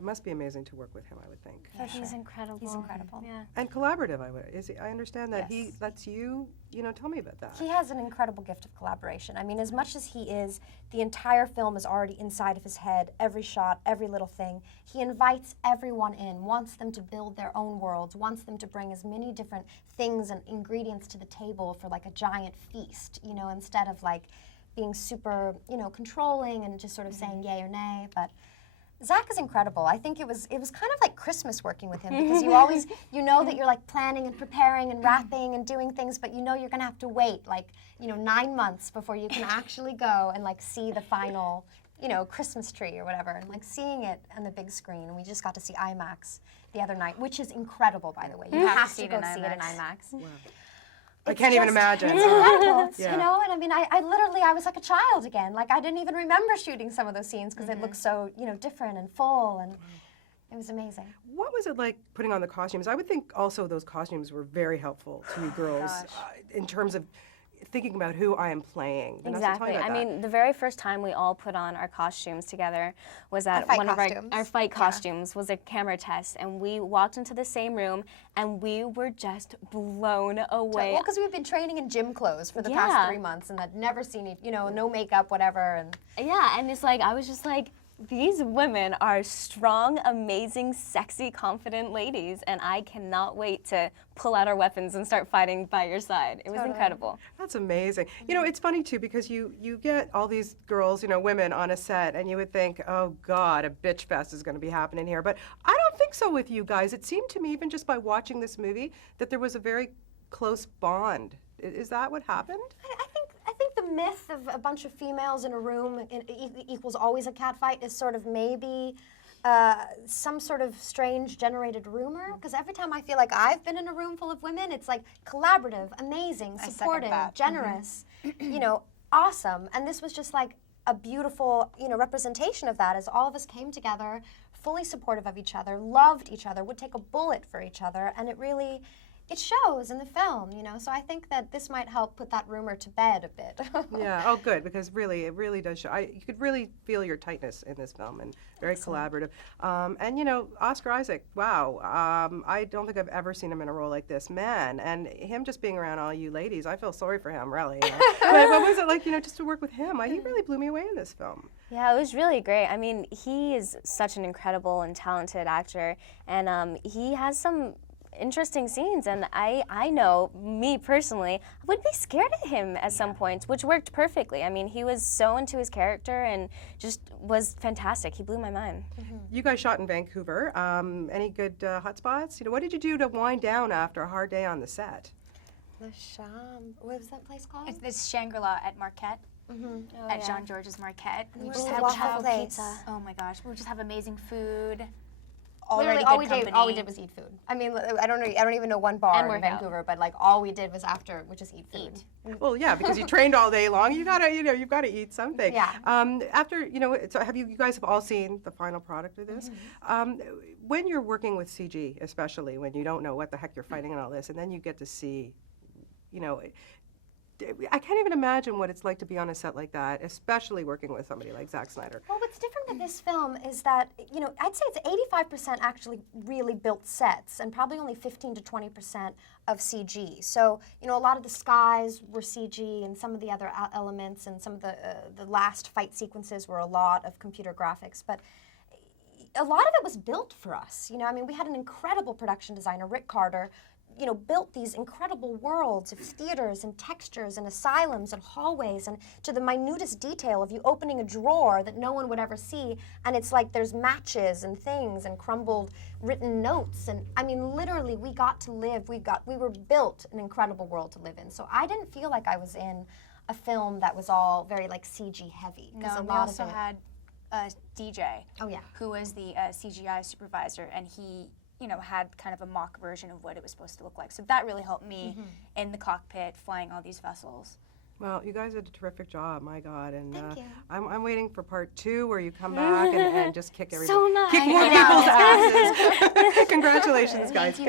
It must be amazing to work with him, I would think. Yeah, he's incredible. He's incredible. Yeah. And collaborative, I understand that he Yes. lets you, tell me about that. He has an incredible gift of collaboration. I mean, as much as he is, the entire film is already inside of his head, every shot, every little thing. He invites everyone in, wants them to build their own worlds, wants them to bring as many different things and ingredients to the table for like a giant feast, instead of like being super, controlling and just sort of saying yay or nay. But Zach is incredible. I think it was kind of like Christmas working with him, because you always, that you're like planning and preparing and wrapping and doing things, but you're gonna have to wait like, 9 months before you can actually go and like see the final, Christmas tree or whatever, and like seeing it on the big screen. And we just got to see IMAX the other night, which is incredible, by the way. You have to go see it in IMAX. Wow. I can't even imagine. It's incredible, Yeah. and I mean, I literally, I was like a child again. Like, I didn't even remember shooting some of those scenes because it looked so, different and full, and it was amazing. What was it like putting on the costumes? I would think also those costumes were very helpful to you girls in terms of thinking about who I am playing. Vanessa, tell me Exactly. about I that. mean, the very first time we all put on our costumes together was at one of our fight costumes was a camera test, and we walked into the same room and we were just blown away. Well, because we've been training in gym clothes for the past 3 months and had never seen it, no makeup, whatever. And yeah, and it's like, I was just like, these women are strong, amazing, sexy, confident ladies, and I cannot wait to pull out our weapons and start fighting by your side. It was incredible. That's amazing. It's funny too, because you get all these girls, women on a set, and you would think, oh God, a bitch fest is going to be happening here. But I don't think so with you guys. It seemed to me, even just by watching this movie, that there was a very close bond. Is that what happened? I think the myth of a bunch of females in a room equals always a catfight is sort of maybe some sort of strange generated rumor, because every time I feel like I've been in a room full of women, it's like collaborative, amazing, supportive, generous, awesome. And this was just like a beautiful, representation of that, as all of us came together, fully supportive of each other, loved each other, would take a bullet for each other, and it shows in the film, so I think that this might help put that rumor to bed a bit. Yeah, oh good, because it really does show. You could really feel your tightness in this film, and very collaborative. And Oscar Isaac, wow, I don't think I've ever seen him in a role like this, man. And him just being around all you ladies, I feel sorry for him, really. But what was it like, just to work with him? He really blew me away in this film. Yeah, it was really great. I mean, he is such an incredible and talented actor, and he has some interesting scenes, and I know, me personally, I would be scared of him at some points, which worked perfectly. I mean, he was so into his character and just was fantastic. He blew my mind. You guys shot in Vancouver. Any good hot spots? What did you do to wind down after a hard day on the set? The Sham, what was that place called? It's Shangri-La at Marquette. At Jean George's Marquette. We just have pizza. Oh my gosh, we just have amazing food. Literally, all we did was eat food. I mean, I don't even know one bar in Vancouver, but like all we did was after we just eat food. Well, yeah, because you trained all day long. You gotta, you've got to eat something. Yeah. After, so you guys have all seen the final product of this. When you're working with CG, especially when you don't know what the heck you're fighting and all this, and then you get to see, I can't even imagine what it's like to be on a set like that, especially working with somebody like Zack Snyder. Well, what's different with this film is that, I'd say it's 85% actually really built sets, and probably only 15 to 20% of CG. So, a lot of the skies were CG, and some of the other elements, and some of the last fight sequences were a lot of computer graphics. But a lot of it was built for us. We had an incredible production designer, Rick Carter, built these incredible worlds of theaters and textures and asylums and hallways, and to the minutest detail of you opening a drawer that no one would ever see, and it's like there's matches and things and crumbled written notes, and I mean, literally, we were built an incredible world to live in. So I didn't feel like I was in a film that was all very like CG heavy. No, we also had a DJ. Oh yeah. Who was the CGI supervisor, and he had kind of a mock version of what it was supposed to look like. So that really helped me in the cockpit, flying all these vessels. Well, you guys did a terrific job, my God, and Thank you. I'm waiting for part 2 where you come back and just kick everybody, So nice. kick more people's asses. Congratulations, guys.